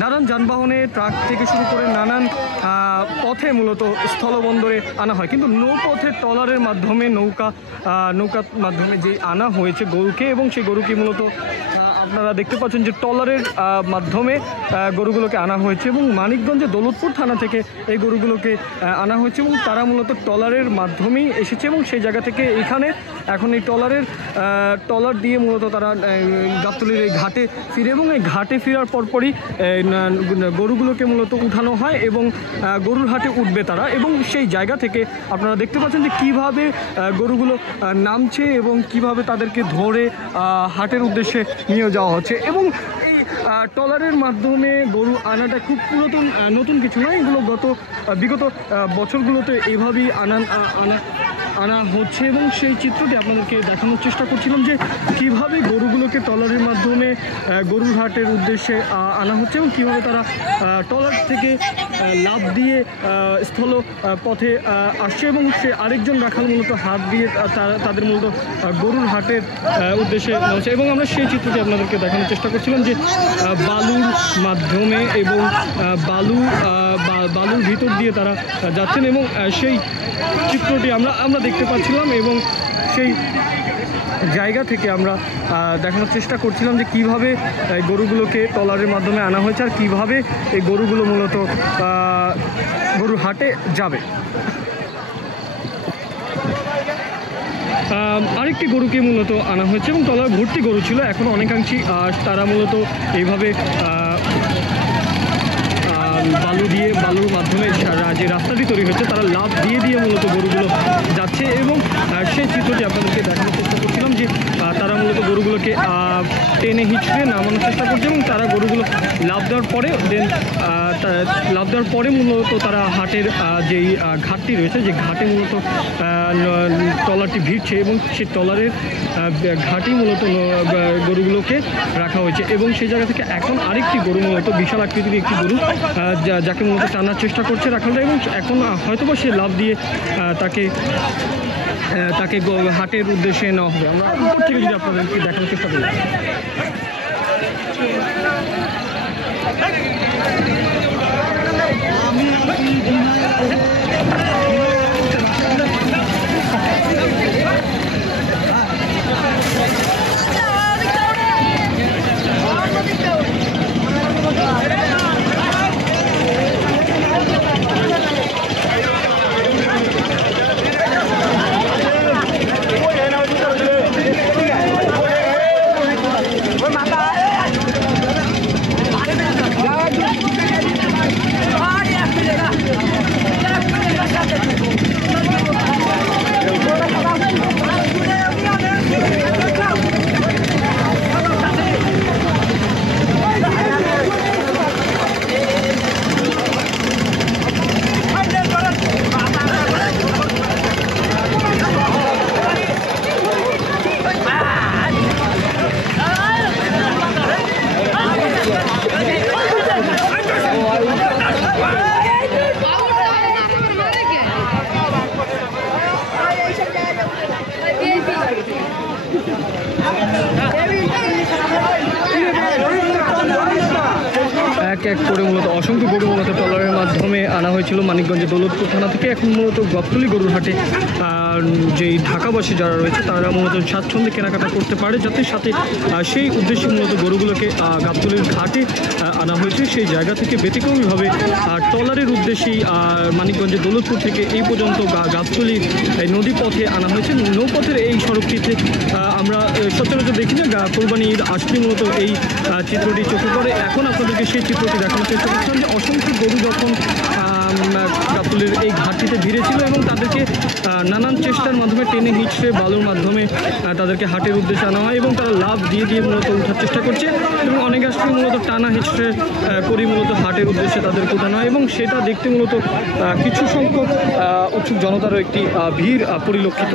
নানান যানবাহনে ট্রাক থেকে শুরু করে নানান পথে মূলত স্থলবন্দরে আনা হয়, কিন্তু নৌপথের ট্রলারের মাধ্যমে নৌকার মাধ্যমে যে আনা হয়েছে গরুকে, এবং সেই গরুকে মূলত আপনারা দেখতে পাচ্ছেন যে ট্রলারের মাধ্যমে গরুগুলোকে আনা হয়েছে, এবং মানিকগঞ্জের দৌলতপুর থানা থেকে এই গরুগুলোকে আনা হয়েছে, এবং তারা মূলত ট্রলারের মাধ্যমেই এসেছে, এবং সেই জায়গা থেকে এখানে এখন এই ট্রলার দিয়ে মূলত তারা গাবতলীর এই ঘাটে ফিরে, এবং এই ঘাটে ফেরার পরপরই গরুগুলোকে মূলত উঠানো হয় এবং গরুর হাটে উঠবে তারা, এবং সেই জায়গা থেকে আপনারা দেখতে পাচ্ছেন যে কীভাবে গরুগুলো নামছে এবং কিভাবে তাদেরকে ধরে হাটের উদ্দেশ্যে নিয়ে যাওয়া হচ্ছে। এবং এই ট্রলারের মাধ্যমে গরু আনাটা খুব নতুন কিছু নয়, এগুলো বিগত বছরগুলোতে এইভাবেই আনা হচ্ছে, এবং সেই চিত্রটি আপনাদেরকে দেখানোর চেষ্টা করছিলাম যে কিভাবে গরুগুলোকে ট্রলারের মাধ্যমে গরুর হাটের উদ্দেশ্যে আনা হচ্ছে, এবং কীভাবে তারা ট্রলার থেকে লাফ দিয়ে স্থল পথে আসছে, এবং সে আরেকজন রাখাল মূলত হাত দিয়ে তাদের মূলত গরুর হাটের উদ্দেশ্যে আসছে। এবং আমরা সেই চিত্রটি আপনাদেরকে দেখানোর চেষ্টা করছিলাম যে বালুর মাধ্যমে এবং বালুর ভিতর দিয়ে তারা যাচ্ছেন, এবং সেই চিত্রটি আমরা দেখতে পাচ্ছিলাম, এবং সেই জায়গা থেকে আমরা দেখানোর চেষ্টা করছিলাম যে কিভাবে গরুগুলোকে ট্রলারের মাধ্যমে আনা হয়েছে আর কিভাবে এই গরুগুলো মূলত গরুর হাটে যাবে। আরেকটি গরুকে মূলত আনা হয়েছে, এবং ট্রলার ভর্তি গরু ছিল, এখন অনেকাংশই তারা মূলত এইভাবে বালুর মাধ্যমে যে রাস্তাটি তৈরি হচ্ছে তারা লাফ দিয়ে মূলত গরুগুলো যাচ্ছে, এবং সেই চিত্রটি আপনাদেরকে দেখানোর চেষ্টা করছিলাম যে তারা মূলত গরুগুলোকে টেনে হিঁচড়ে নামানোর চেষ্টা করছে, এবং তারা গরুগুলো লাফ দেওয়ার পরে মূলত তারা হাটের যেই ঘাটটি রয়েছে যে ঘাটে মূলত ট্রলারটি ভিড়ছে, এবং সেই ট্রলারের ঘাটই মূলত গরুগুলোকে রাখা হয়েছে, এবং সেই জায়গা থেকে এখন আরেকটি গরু মূলত বিশাল আকৃতির একটি গরু যাকে মূলত টানার চেষ্টা করছে রাখালরা, এবং এখন হয়তোবা সে লাফ দিয়ে তাকে হাটের উদ্দেশ্যে নেওয়া হবে। আমরা উপর থেকে যদি আপনাদেরকে দেখানোর চেষ্টা করি। এক করে মূলত অসংখ্য গরু মূলত ট্রলারের মাধ্যমে আনা হয়েছিল মানিকগঞ্জের দৌলতপুর থানা থেকে, এখন মূলত গাবতলী গরুর হাটে যেই ঢাকাবাসী যারা রয়েছে তারা মূলত স্বাচ্ছন্দ্যে কেনাকাটা করতে পারে, যাতে সাথে সেই উদ্দেশ্যে মূলত গরুগুলোকে গাবতলীর ঘাটে আনা হয়েছে। সেই জায়গা থেকে ব্যতিক্রমীভাবে ট্রলারের উদ্দেশ্যেই মানিকগঞ্জের দৌলতপুর থেকে এই পর্যন্ত গাবতলী নদী পথে আনা হয়েছে। নৌপথের এই সড়কটিতে আমরা সচরাচর দেখি না, কোরবানি ঈদ আসলে মূলত এই চিত্রটি চোখে পড়ে। এখন আপনাদেরকে সেই চিত্রটি দেখানোর চেষ্টা করছিলাম যে অসংখ্য গরু যখন গাবতলীর এই ঘাটটিতে ভিড়ে ছিল, এবং তাদেরকে নানান চেষ্টার মাধ্যমে টেনে হিঁচড়ে বালুর মাধ্যমে তাদেরকে হাটের উদ্দেশ্যে আনা হয়, এবং তারা লাফ দিয়ে মূলত ওঠার চেষ্টা করছে, এবং অনেক আসলে মূলত টানা হিঁচড়ে করে মূলত হাটের উদ্দেশ্যে তাদেরকে উঠানো হয়, এবং সেটা দেখতে মূলত কিছু সংখ্যক উৎসুক জনতারও একটি ভিড় পরিলক্ষিত।